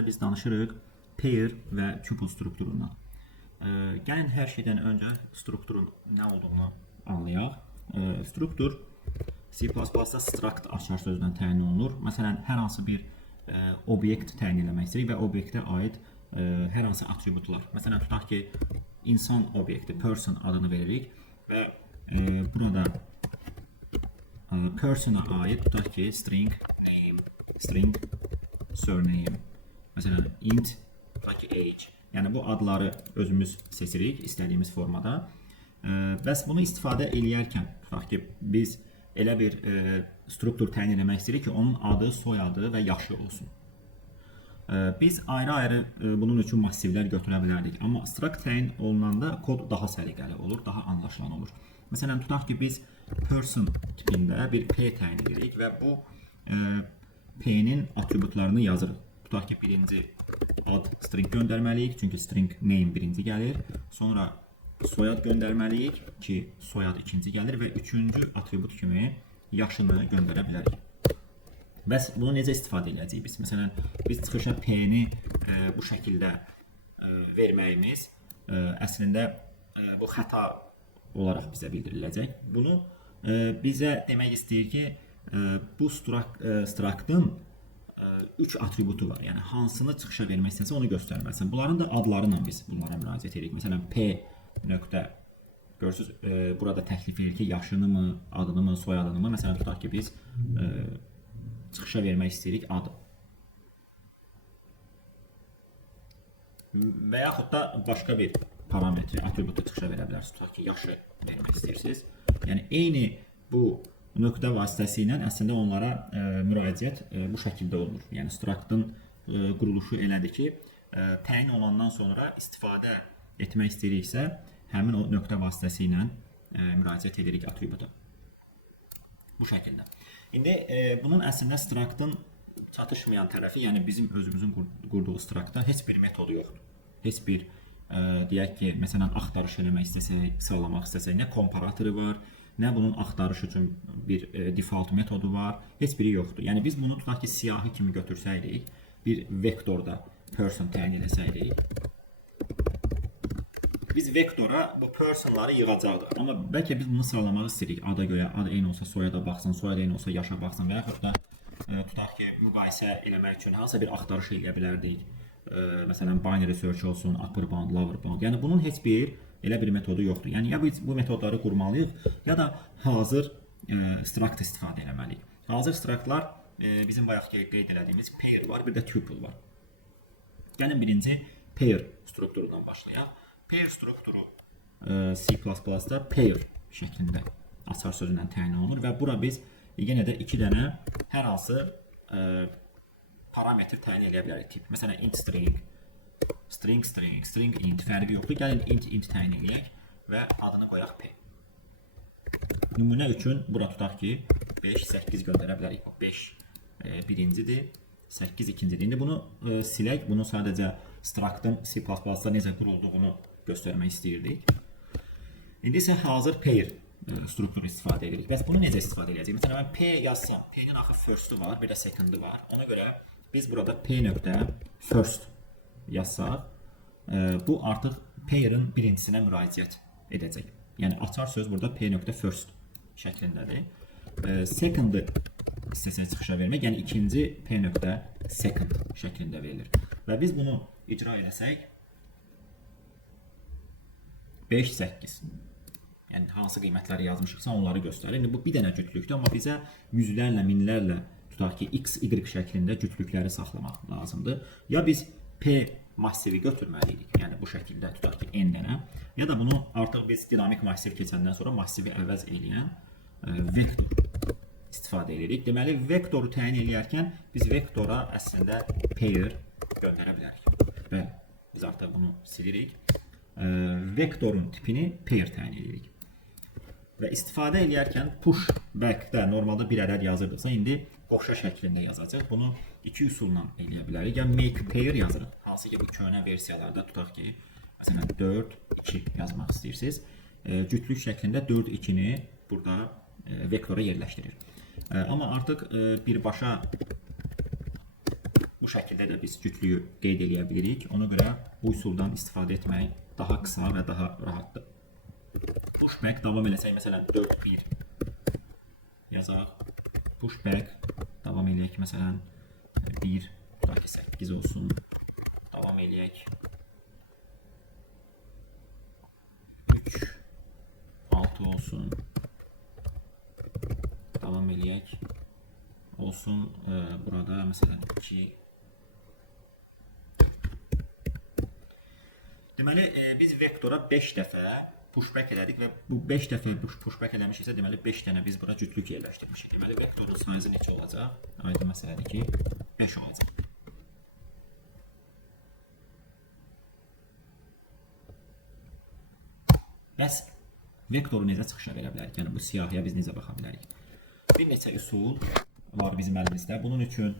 dərsimizdə biz danışırıq pair və tuple strukturundan. Gəlin hər şeydən öncə strukturun nə olduğunu anlayaq. Struktur C++-da struct açar sözündən təyin olunur. Məsələn, hər hansı bir obyekt təyin etmək istəyirik və obyektə aid hər hansı atributlar. Məsələn, tutaq ki, insan obyekti, person adını veririk və burada persona aid tutaq ki, string name, string surname, məsələn, int, tutaq ki, age. Yəni, bu adları özümüz seçirik istədiyimiz formada. Bəs bunu istifadə eləyərkən, tutaq ki, biz elə bir struktur təyin etmək istəyirik ki, onun adı, soyadı və yaşı olsun. Biz ayrı-ayrı bunun üçün massivlər götürə bilərdik. Amma struct təyin olunanda kod daha səliqəli olur, daha anlaşılan olur. Məsələn, tutaq ki, biz person tipində bir P təyin edirik və bu P-nin atributlarını yazırıq. Tutaq ki, birinci ad string göndərməliyik, çünki string name birinci gəlir. Sonra soyad göndərməliyik ki, soyad ikinci gəlir və üçüncü atribut kimi yaşını göndərə bilərik. Bəs bunu necə istifadə edəcəyik biz? Məsələn, biz çıxışa P-ni bu şəkildə verməyimiz əslində bu xəta olaraq bizə bildiriləcək. Bunu bizə demək istəyir ki, bu struct'ın 3 atributu var. Yəni, hansını çıxışa vermək istəsə onu göstərməlisən. Bunların da adlarıyla biz bunlara müraciət edirik. Məsələn, P nöqtə, görürsünüz, burada təklif edir ki, yaşını mı, adını mı, soyadını mı? Məsələn, tutaq ki, biz çıxışa vermək istəyirik adı. Və yaxud da başqa bir parametri, atributu çıxışa verə bilərsiniz. Tutaq ki, yaşı vermək istəyirsiniz. Yəni, eyni bu nöqtə vasitəsilə əslində onlara müraciət bu şəkildə olunur. Yəni, struct'ın quruluşu elədir ki, təyin olandan sonra istifadə etmək istəyiriksə, həmin o nöqtə vasitəsilə müraciət edirik atributa. Bu şəkildə. İndi bunun əslində struct'ın çatışmayan tərəfi, yəni bizim özümüzün qurduğu struct'da heç bir metodu yoxdur. Heç bir, deyək ki, məsələn, axtarış eləmək istəsək, sıralamaq istəsək, nə komparatoru var, nə bunun axtarış üçün bir default metodu var, heç biri yoxdur. Yəni, biz bunu tutaq ki, siyahı kimi götürsəydik, bir vektorda person təyin edəsəydik, biz vektora bu personları yığacaqdıq. Amma bəlkə biz bunu sıralamaq istəyirik. Ada görə, ad eyni olsa soyada baxsın, soyad eyni olsa yaşa baxsın və yaxud da tutaq ki, müqayisə eləmək üçün hansısa bir axtarış eləyə bilərdik. Məsələn, binary search olsun, upper bound, lower bound. Yəni, bunun heç bir elə bir metodu yoxdur. Yəni, ya biz bu metodları qurmalıyıq, ya da hazır struct istifadə etməliyik. Hazır structlar bizim bayaq qeyd elədiyimiz pair var, bir də tuple var. Gəlin birinci pair strukturundan başlayaq. Pair strukturu C++-da pair şəklində açar sözündən təyin olunur və bura biz yenə də 2 dənə hər hansı parametr təyin edə bilərik tip. Məsələn, int string, string string, string int fərqi yoxdur. Gəlin int təyin edək və adını qoyaq P. Nümunə üçün bura tutaq ki, 5, 8 göndərə bilərik. 5 birincidir, 8 ikincidir. İndi bunu silək, bunu sadəcə struct'ın C++'da necə qurulduğunu göstərmək istəyirdik. İndi isə hazır pair strukturu istifadə edirik. Bəs bunu necə istifadə edəcəyik? Məsələn, mən P yazsam, P-nin axı first'ı var, bir də second'ı var. Ona görə biz burada P nöqtə first yazsaq, bu artıq pair'ın birincisinə müraciət edəcək. Yəni, açar söz burada P nöqtə first şəklindədir. Second'ı istəsək çıxışa vermək, yəni ikinci P nöqtə second şəklində verilir. Və biz bunu icra edəsək, 5, 8. Yəni, hansı qiymətləri yazmışıqsa onları göstərir. İndi bu bir dənə cütlükdür, amma bizə yüzlərlə, minlərlə, tutaq ki, x, y şəklində cütlükləri saxlamaq lazımdır. Ya biz P massivi götürməliydik, yəni bu şəkildə tutaq ki, n dənə, ya da bunu artıq biz dinamik massiv keçəndən sonra massivi əvəz eləyən vektor istifadə edirik. Deməli, vektoru təyin eləyərkən biz vektora əslində pair göndərə bilərik. Və biz artıq bunu silirik. Vektorun tipini pair təyin edirik. Və istifadə eləyərkən push back-də normalda bir ədəd yazırdıqsa, indi qoşa şəklində yazacaq. Bunu iki üsulla eləyə bilərik. Ya make pair yazırıq. Hansı ki, bu köhnə versiyalarda tutaq ki, məsələn, 4, 2 yazmaq istəyirsiniz. Cütlük şəklində 4, 2-ni burada vektora yerləşdirir. Amma artıq birbaşa Bu şəkildə də biz cütlüyü qeyd edə bilirik. Ona görə bu üsuldan istifadə etmək daha qısa və daha rahatdır. Pushback davam eləsək, məsələn 4-1 yazaq. Pushback davam eləyək, məsələn 1, tutaq ki 8 olsun. Davam eləyək. 3, 6 olsun. Davam eləyək. Olsun burada məsələn 2. Deməli biz vektora 5 dəfə pushback elədik və bu 5 dəfə pushback eləmişiksə, deməli 5 dənə biz bura cütlük yerləşdirmişik. Deməli vektorun sayı neçə olacaq? Aydın məsələdir ki, 5 olacaq. Bəs vektoru necə çıxışa verə bilərik? Yəni bu siyahıya biz necə baxa bilərik? Bir neçə üsul var bizim əlimizdə. Bunun üçün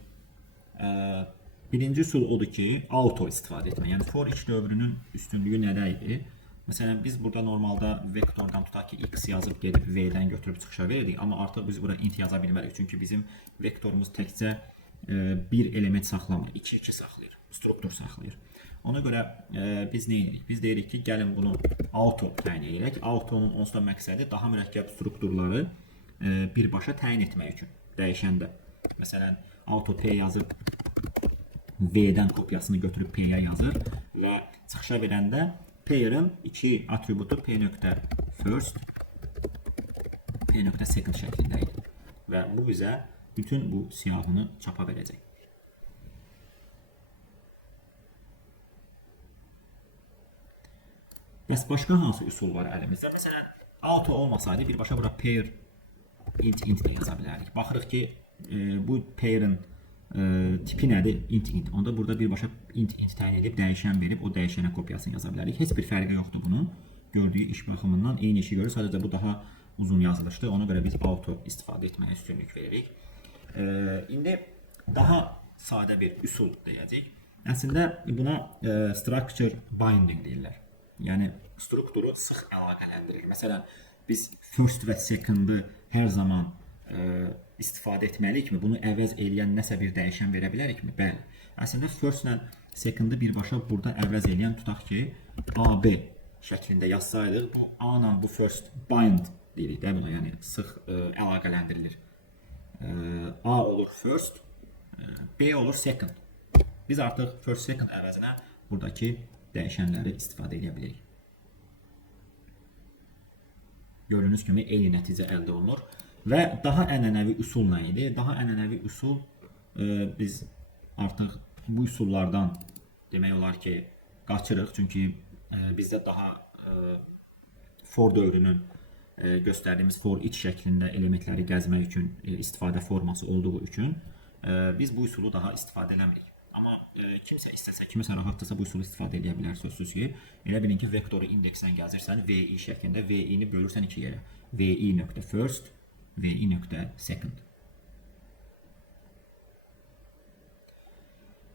birinci üsul odur ki, auto istifadə etmək. Yəni for each dövrünün üstünlüyü nədə idi? Məsələn, biz burada normalda vektordan tutaq ki, x yazıb gedib v-dən götürüb çıxışa verdik. Amma artıq biz burada int yaza bilmərik. Çünki bizim vektorumuz təkcə bir element saxlamır, 2-2 saxlayır, struktur saxlayır. Ona görə biz nə edirik? Biz deyirik ki, gəlin bunu auto təyin edək. Autonun onsuz da məqsədi daha mürəkkəb strukturları birbaşa təyin etmək üçün dəyişəndə. Məsələn, auto p yazıb v-dən kopyasını götürüb p-yə yazır və çıxışa verəndə pairin 2 atributu p.first, p.second şəklində idi. Və bu bizə bütün bu siyahını çapa verəcək. Bəs başqa hansı üsul var əlimizdə? Məsələn, auto olmasaydı birbaşa bura pair int də yaza bilərik. Baxırıq ki, bu pairin tipi nədir? Int. Onda burada birbaşa int təyin edib dəyişən verib o dəyişənə kopyasını yaza bilərik. Heç bir fərqi yoxdur bunun. Gördüyü iş baxımından eyni işi görür. Sadəcə bu daha uzun yazılışdır. Ona görə biz auto istifadə etməyə üstünlük veririk. İndi daha sadə bir üsul deyəcək. Əslində buna structure binding deyirlər. Yəni strukturu sıx əlaqələndirir. Məsələn, biz first və second-ı hər zaman istifadə etməliyikmi? Bunu əvəz eləyən nəsə bir dəyişən verə bilərikmi? Bəli. Əslində first ilə second-ı birbaşa burada əvəz eləyən tutaq ki, AB şəklində yazsaydıq, bu A ilə bu first bind deyirik də buna, yəni sıx əlaqələndirilir. A olur first, B olur second. Biz artıq first second əvəzinə buradakı dəyişənləri istifadə edə bilirik. Gördüyünüz kimi eyni nəticə əldə olunur. Və daha ənənəvi üsul nə idi? Daha ənənəvi üsul biz artıq bu üsullardan demək olar ki, qaçırıq. Çünki bizdə daha for dövrünün göstərdiyimiz for each şəklində elementləri gəzmək üçün istifadə forması olduğu üçün biz bu üsulu daha istifadə eləmirik. Amma kimsə istəsə, kimisə rahatdırsa bu üsulu istifadə edə bilər sözsüz ki. Elə bilin ki, vektoru indeksdən gəzirsən, vi şəklində, vi-ni bölürsən 2 yerə. vi.first, vi.second.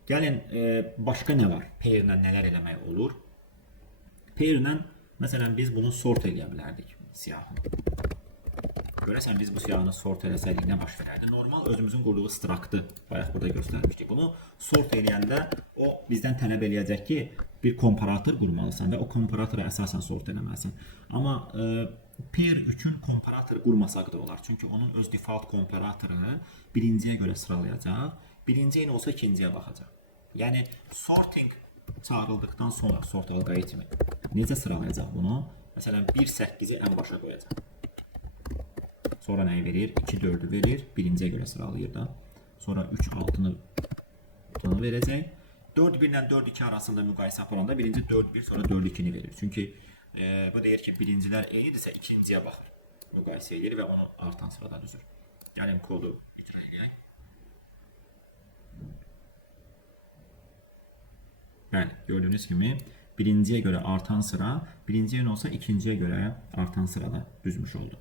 Gəlin, başqa nə var? Pair ilə nələr eləmək olur? Pair ilə, məsələn, biz bunu sort edə bilərdik siyahını. Görəsən, biz bu siyahını sort eləsəydik nə baş verərdi? Normal özümüzün qurduğu struct'ı bayaq burada göstərmişdik. Bunu sort eləyəndə o bizdən tələb eləyəcək ki, bir komparator qurmalısan və o komparatora əsasən sort eləməlisən. Amma pair üçün komparator qurmasaq da olar. Çünki onun öz default komparatorunu birinciyə görə sıralayacaq. Birinci eyni olsa ikinciyə baxacaq. Yəni sorting çağırıldıqdan sonra sort alqoritmi necə sıralayacaq bunu? Məsələn, 1-8-i ən başa qoyacaq. Sonra nəyi verir? 2-4'ü verir. Birinciyə görə sıralayır da. Sonra 3-6'nı verəcək. 4-1 ilə 4-2 arasında müqayisə aparanda birinci 4-1 sonra 4-2'ni verir. Çünki bu deyir ki, birincilər eynidirsə ikinciyə baxır. Müqayisə edir və onu artan sırada düzür. Gəlin kodu icra edək. Bəli, gördüyünüz kimi birinciyə görə artan sıra, birinciyə olsa ikinciyə görə artan sırada düzmüş oldu.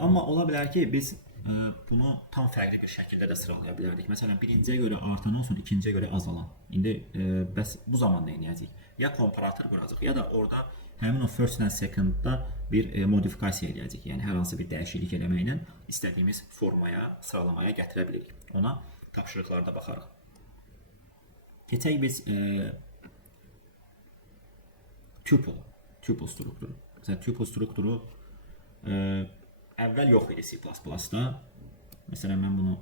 Amma ola bilər ki, biz bunu tam fərqli bir şəkildə də sıralaya bilərdik. Məsələn, birinciyə görə artan olsun, ikinciyə görə azalan. İndi bəs bu zaman nə edəcəyik? Ya komparator quracaq, ya da orada həmin o first and second-da bir modifikasiya edəcəyik. Yəni, hər hansı bir dəyişiklik eləməklə istədiyimiz formaya, sıralamaya gətirə bilirik. Ona tapşırıqlarda baxarıq. Keçək biz tuple strukturu. Məsələn, tuple strukturu əvvəl yox idi C++-da. Məsələn, mən bunu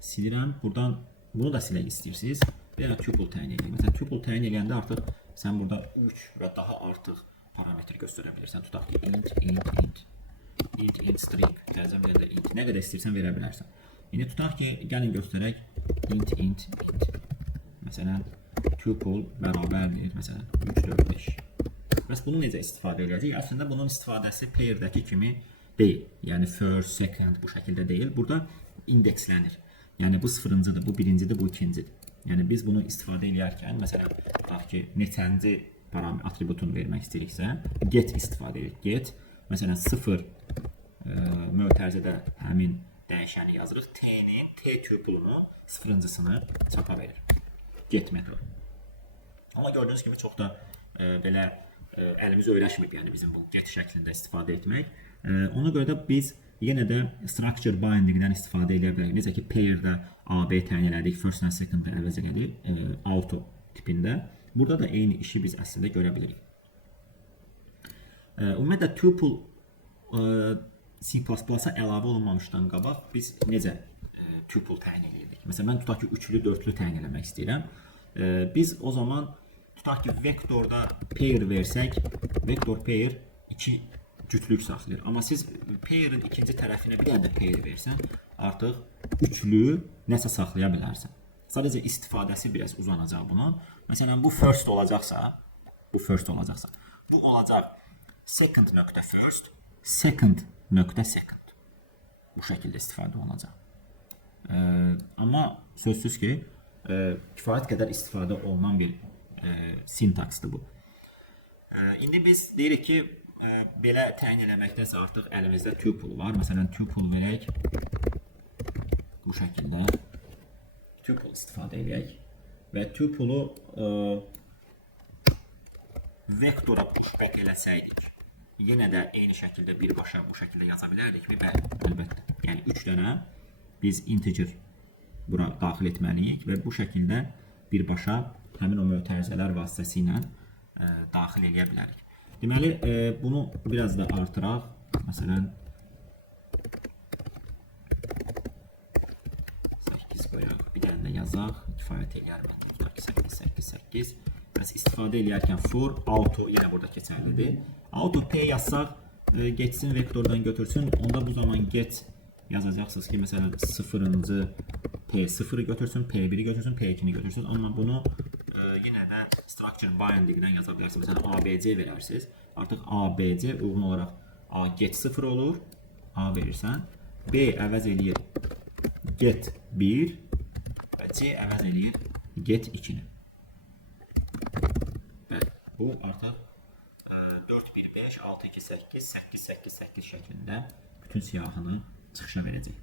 silirəm. Buradan bunu da silək istəyirsiniz. Bir dənə tuple təyin edin. Məsələn, tuple təyin edəndə artıq sən burada 3 və daha artıq parametr göstərə bilirsən. Tutaq ki, int string, tərcümə edə int. Nə qədər istəyirsən verə bilərsən. İndi tutaq ki, gəlin göstərək int. Məsələn, tuple bərabərdir. Məsələn, 3, 4, 5. Bəs bunu necə istifadə edəcəyik? Əslində bunun istifadəsi pairdəki kimi deyil. Yəni first, second bu şəkildə deyil. Burada indekslənir. Yəni bu sıfırıncıdır, bu birincidir, bu ikincidir. Yəni biz bunu istifadə edərkən, məsələn, tutaq ki, neçənci atributunu vermək istəyiriksə, get istifadə edirik. Get, məsələn, 0 mötərizədə həmin dəyişəni yazırıq. T-nin, T tuple'unu sıfırıncısını çapa verir. Get metodu. Amma gördüyünüz kimi çox da belə əlimiz öyrəşməyib, yəni bizim bu get şəklində istifadə etmək. Ona görə də biz yenə də structure bindingdən istifadə edə bilərik. Necə ki, pairdə AB təyin elədik, first and second-ı əvəz elədik, auto tipində. Burada da eyni işi biz əslində görə bilirik. Ümumiyyətlə, tuple C++-a əlavə olunmamışdan qabaq biz necə tuple təyin edirdik? Məsələn, mən tutaq ki, üçlü, dörtlü təyin eləmək istəyirəm. Biz o zaman tutaq ki, vektorda pair versək, vektor pair 2 cütlük saxlayır. Amma siz pairin ikinci tərəfinə bir dənə də pair versən, artıq üçlü nəsə saxlaya bilərsən. Sadəcə istifadəsi biraz uzanacaq bunun. Məsələn, bu first olacaqsa, bu olacaq second.first, second.second. Bu şəkildə istifadə olunacaq. Amma sözsüz ki, kifayət qədər istifadə olunan bir sintaksdır bu. İndi biz deyirik ki, belə təyin eləməkdəsə artıq əlimizdə tuple var. Məsələn, tuple verək. Bu şəkildə tuple istifadə edək. Və tuple'u vektora pushback eləsəydik, yenə də eyni şəkildə birbaşa bu şəkildə yaza bilərdikmi? Bəli, əlbəttə. Yəni 3 dənə biz integer bura daxil etməliyik və bu şəkildə birbaşa həmin o mötərizələr vasitəsilə daxil edə bilərik. Deməli, bunu biraz da artıraq. Məsələn, 8 qoyaq, bir dənə də yazaq. Kifayət eləyər. 8. Bəs istifadə edərkən for, auto yenə burada keçərlidir. Auto P yazsaq, geçsin vektordan götürsün. Onda bu zaman get yazacaqsınız ki, məsələn, 0-cı P0'ı götürsün, P1'i götürsün, P2'ni götürsün. Amma bunu yenə də structure bindingdən yaza bilərsiniz. Məsələn, ABC verərsiniz. Artıq ABC uyğun olaraq A get 0 olur. A verirsən. B əvəz eləyir get 1 və C əvəz eləyir get 2-ni. Bəli, bu artıq 4, 1, 5, 6, 2, 8, 8, 8, 8 şəklində bütün siyahını çıxışa verəcək.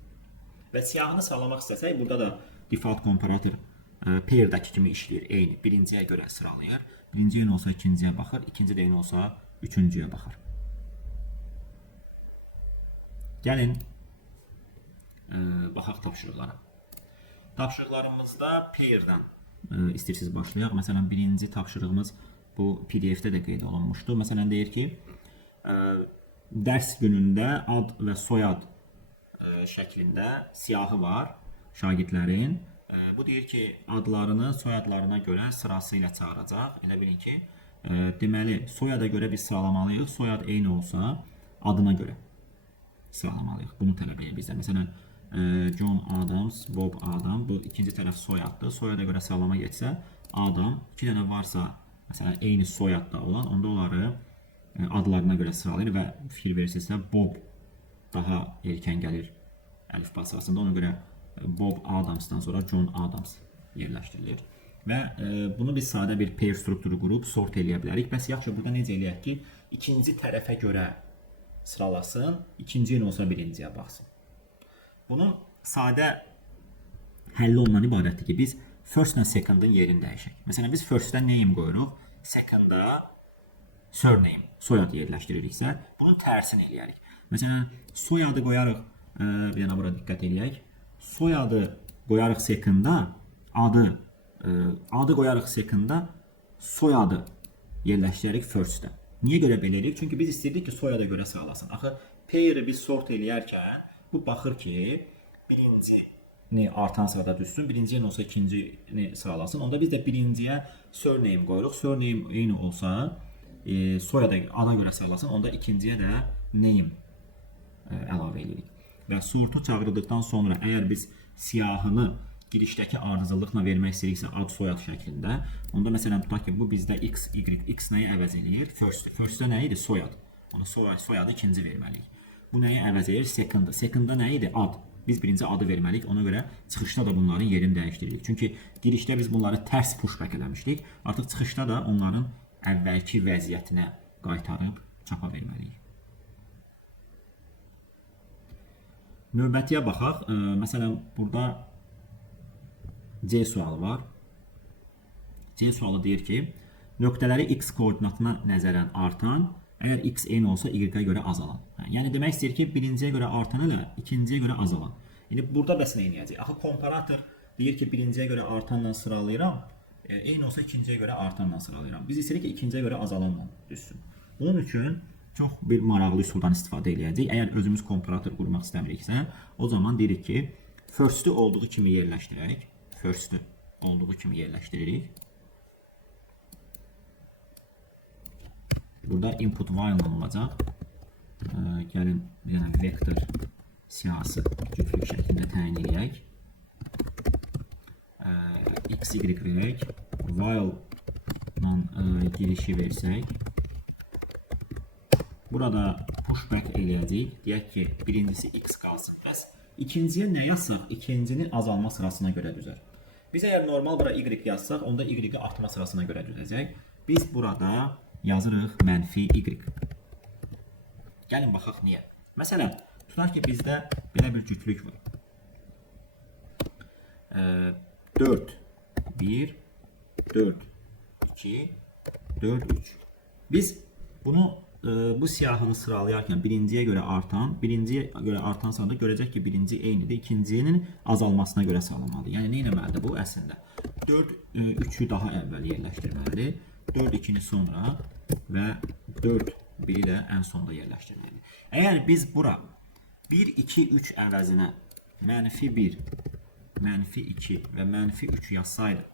Və siyahını sağlamaq istəsək, burada da default komparator pairdəki kimi işləyir. Eyni. Birinciyə görə sıralayır. Birinci eyni olsa ikinciyə baxır. İkinci də eyni olsa üçüncüyə baxır. Gəlin baxaq tapşırıqlara. Tapşırıqlarımızda pairdən istəyirsiniz başlayaq. Məsələn, birinci tapşırığımız bu PDF-də də qeyd olunmuşdu. Məsələn, deyir ki, dərs günündə ad və soyad şəklində siyahı var şagirdlərin. Bu deyir ki, adlarını soyadlarına görə sırası ilə çağıracaq. Elə bilin ki, deməli, soyada görə biz sıralamalıyıq. Soyad eyni olsa, adına görə sıralamalıyıq. Bunu tələb edir bizdən. Məsələn, John Adams, Bob Adam. Bu ikinci tərəf soyaddır. Soyada görə sıralama geçsə, Adam, 2 dənə varsa, məsələn, eyni soyadda olan, onda onları adlarına görə sıralayır və fikir verirsinizsə, Bob daha erkən gəlir əlifba sırasında. Ona görə Bob Adams'dan sonra John Adams yerləşdirilir. Və bunu biz sadə bir pair strukturu qurub sort eləyə bilərik. Bəs yaxşı, burada necə eləyək ki, ikinci tərəfə görə sıralasın, ikinci eyni olsa birinciyə baxsın. Bunun sadə həlli ondan ibarətdir ki, biz first and second'ın yerini dəyişək. Məsələn, biz first'də name qoyuruq, second'da surname, soyad yerləşdiririksə, bunun tərsini eləyərik. Məsələn, soyadı qoyarıq, bir yana bura diqqət eləyək. Soyadı qoyarıq second'a, adı qoyarıq second-a, soyadı yerləşdirərik first-də. Niyə görə belə edirik? Çünki biz istəyirdik ki, soyada görə sağlasın. Axı pair-i biz sort eləyərkən bu baxır ki, birincini artan sırada düşsün, birinci olsa ikincini sağlasın. Onda biz də birinciyə surname qoyuruq. Surname eyni olsa, soyada ada görə sağlasın. Onda ikinciyə də name əlavə edirik. Və sortu çağırdıqdan sonra əgər biz siyahını girişdəki ardıcıllıqla vermək istəyiriksə ad soyad şəklində, onda məsələn tutaq ki, bu bizdə x, y, x nəyi əvəz eləyir? First-də nə idi? Soyad. Ona soyadı ikinci verməliyik. Bu nəyi əvəz eləyir? Second-da. Second-da nə idi? Ad. Biz birinci adı verməliyik. Ona görə çıxışda da bunların yerini dəyişdiririk. Çünki girişdə biz bunları tərs pushback eləmişdik. Artıq çıxışda da onların əvvəlki vəziyyətinə qaytarıb çapa verməliyik. Növbətiyə baxaq. Məsələn, burada C sualı var. C sualı deyir ki, nöqtələri x koordinatına nəzərən artan, əgər x eyni olsa y-ə görə azalan. Yəni demək istəyir ki, birinciyə görə artan ilə ikinciyə görə azalan. Yəni burada bəs nə edəcək? Axı komparator deyir ki, birinciyə görə artanla sıralayıram, eyni olsa ikinciyə görə artanla sıralayıram. Biz istəyirik ki, ikinciyə görə azalanla düşsün. Bunun üçün çox bir maraqlı üsuldan istifadə edəcəyik. Əgər özümüz komparator qurmaq istəmiriksə, o zaman deyirik ki, first-ü olduğu kimi yerləşdirək. First-ü olduğu kimi yerləşdiririk. Burada input while olacaq. Gəlin bir dənə vektor siyahısı cütlük şəklində təyin edək. X, y verək. While girişi versək. Burada pushback eləyəcəyik. Deyək ki, birincisi x qalsın. Bəs ikinciyə nə yazsaq, ikincinin azalma sırasına görə düzər. Biz əgər normal bura y yazsaq, onda y-i artma sırasına görə düzəcək. Biz burada yazırıq mənfi y. Gəlin baxaq niyə. Məsələn, tutaq ki, bizdə belə bir cütlük var. 4, 1, 4, 2, 4, 3. Biz bunu bu siyahını sıralayarkən birinciyə görə artan sırada görəcək ki, birinci eynidir, ikincinin azalmasına görə sağlamalıdır. Yəni nə etməlidir bu əslində? 4, 3-ü daha əvvəl yerləşdirməlidir. 4, 2-ni sonra və 4, 1-i də ən sonda yerləşdirməlidir. Əgər biz bura 1, 2, 3 əvəzinə mənfi 1, mənfi 2 və mənfi 3 yazsaydıq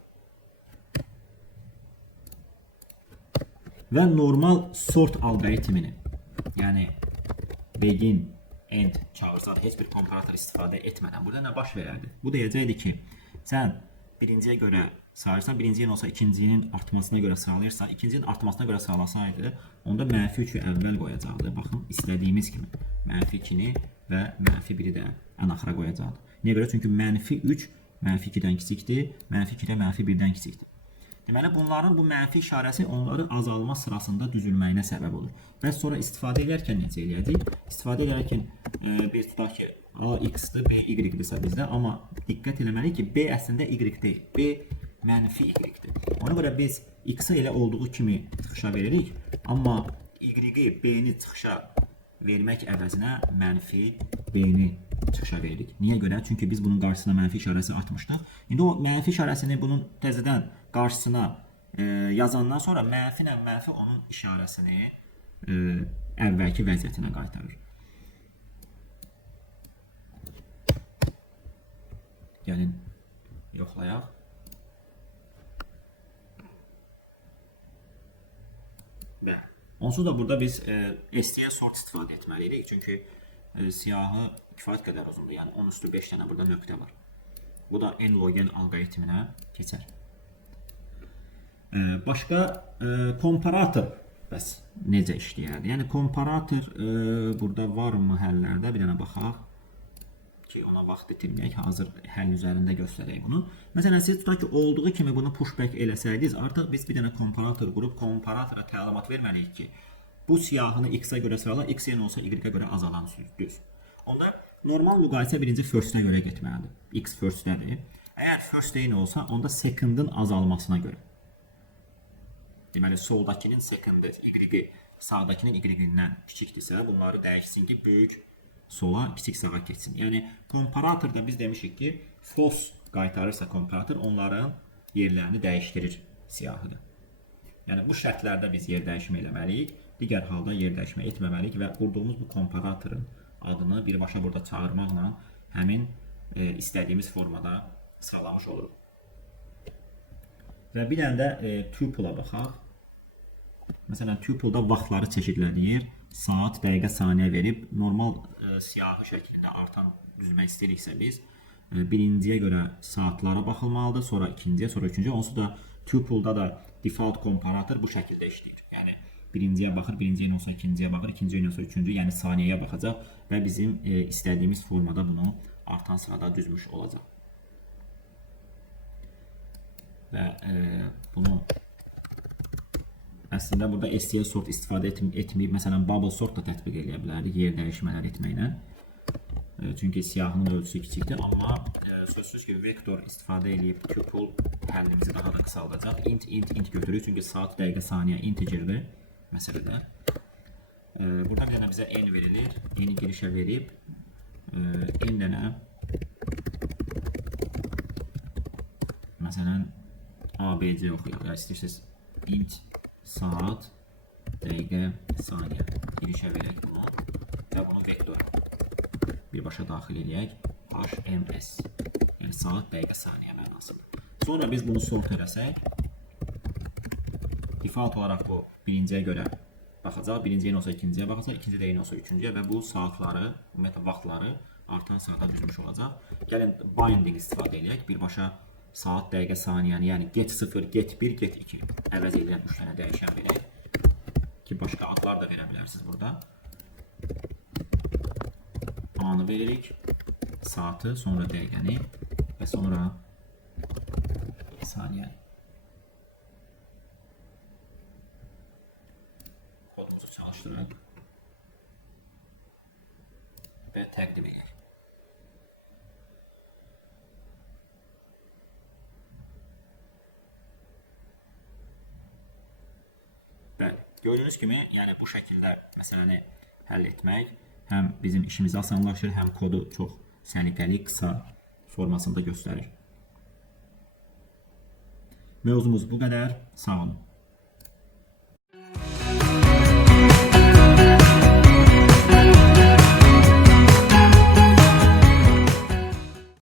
və normal sort alqoritmini, yəni begin, end çağırsaq, heç bir komparator istifadə etmədən burada nə baş verərdi? Bu deyəcəkdir ki, sən birinciyə görə sayırsan, birincinin olsa ikincinin artmasına görə sıralayırsan, ikincinin artmasına görə sıralasaydı, onda mənfi 3-ü əvvəl qoyacaqdı. Baxın, istədiyimiz kimi mənfi 2-ni və mənfi 1-i də ən axıra qoyacaqdı. Niyə görə? Çünki mənfi 3 mənfi 2-dən kiçikdir, mənfi 2 də mənfi 1-dən kiçikdir. Deməli, bunların bu mənfi işarəsi onların azalma sırasında düzülməyinə səbəb olur. Və sonra istifadə edərkən necə eləyəcək? İstifadə edərkən biz tutaq ki, A x-dir, B y-dirsə bizdə, amma diqqət eləməliyik ki, B əslində y deyil, B mənfi y-dir. Ona görə biz x-i elə olduğu kimi çıxışa veririk, amma y-i, B-ni çıxışa vermək əvəzinə mənfi B-ni çıxışa veririk. Niyə görə? Çünki biz bunun qarşısına mənfi işarəsi atmışdıq. İndi o mənfi işarəsini bunun təzədən qarşısına yazandan sonra mənfi ilə mənfi onun işarəsini əvvəlki vəziyyətinə qaytarır. Gəlin yoxlayaq. Və onsuz da burada biz STR sort istifadə etməliyik. Çünki siyahı kifayət qədər uzundur. Yəni 10^5 dənə burada nöqtə var. Bu da n-log-n alqoritminə keçər. Başqa komparator bəs necə işləyərdi? Yəni komparator burada varmı həllərdə? Bir dənə baxaq ki, ona vaxt itirməyək. Hazır həll üzərində göstərək bunu. Məsələn, siz tutaq ki, olduğu kimi bunu pushback eləsəydiniz, artıq biz bir dənə komparator qurub komparatora təlimat verməliyik ki, bu siyahını x-ə görə sırala, x yenə olsa y-ə görə azalan düz. Onda normal müqayisə birinci first-ə görə getməlidir. X first-dədir. Əgər first eyni olsa, onda second-ın azalmasına görə. Deməli, soldakının second-ı, y-i sağdakının y-indən kiçikdirsə, bunları dəyişsin ki, böyük sola, kiçik sağa keçsin. Yəni, komparatorda biz demişik ki, false qaytarırsa komparator onların yerlərini dəyişdirir siyahıda. Yəni bu şərtlərdə biz yer dəyişmə eləməliyik. Digər halda yer dəyişmə etməməliyik və qurduğumuz bu komparatorun adını birbaşa burada çağırmaqla həmin istədiyimiz formada sıralamış oluruq. Və bir dənə də tuple-a baxaq. Məsələn, tuple-da vaxtları çeşidlənir. Saat, dəqiqə, saniyə verib normal siyahı şəklində artan düzmək istəyiriksə biz birinciyə görə saatlara baxılmalıdır, sonra ikinciyə, sonra üçüncüyə. Onsuz da tuple-da da default komparator bu şəkildə işləyir. Yəni birinciyə baxır, birinciyə yoxsa ikinciyə baxır, ikinciyə yoxsa üçüncü, yəni saniyəyə baxacaq və bizim istədiyimiz formada bunu artan sırada düzmüş olacaq. Və bunu əslində burada STL sort istifadə etməyib, məsələn bubble sort da tətbiq edə bilərdik yer dəyişmələr etməklə. Çünki siyahının ölçüsü kiçikdir, amma sözsüz ki vektor istifadə edib tuple həllimizi daha da qısaldacaq. Int götürürük, çünki saat, dəqiqə, saniyə integerdir məsələdə. Burada bir dənə bizə n verilir, n-i girişə verib n dənə məsələn ABC oxuyaq, ya istəyirsiniz int saat, dəqiqə, saniyə girişə verək bunu və bunu vektora birbaşa daxil edək, HMS, yəni saat, dəqiqə, saniyə mənasıdır. Sonra biz bunu sort eləsək, default olaraq bu birinciyə görə baxacaq, birinciyə olsa ikinciyə baxacaq, ikinciyə olsa üçüncüyə və bu saatları, ümumiyyətlə vaxtları artan sırada düzmüş olacaq. Gəlin binding istifadə edək, birbaşa saat, dəqiqə, saniyəni, yəni get 0, get 1, get 2 əvəz edən 3 dənə dəyişən verək ki, başqa adlar da verə bilərsiniz burada. Anı veririk, saatı, sonra dəqiqəni və sonra saniyəni. Kodumuzu çalışdıraq və təqdim edək. Bəli, gördüyünüz kimi, yəni bu şəkildə məsələni həll etmək həm bizim işimizi asanlaşır, həm kodu çox səliqəli, qısa formasında göstərir. Mövzumuz bu qədər. Sağ olun.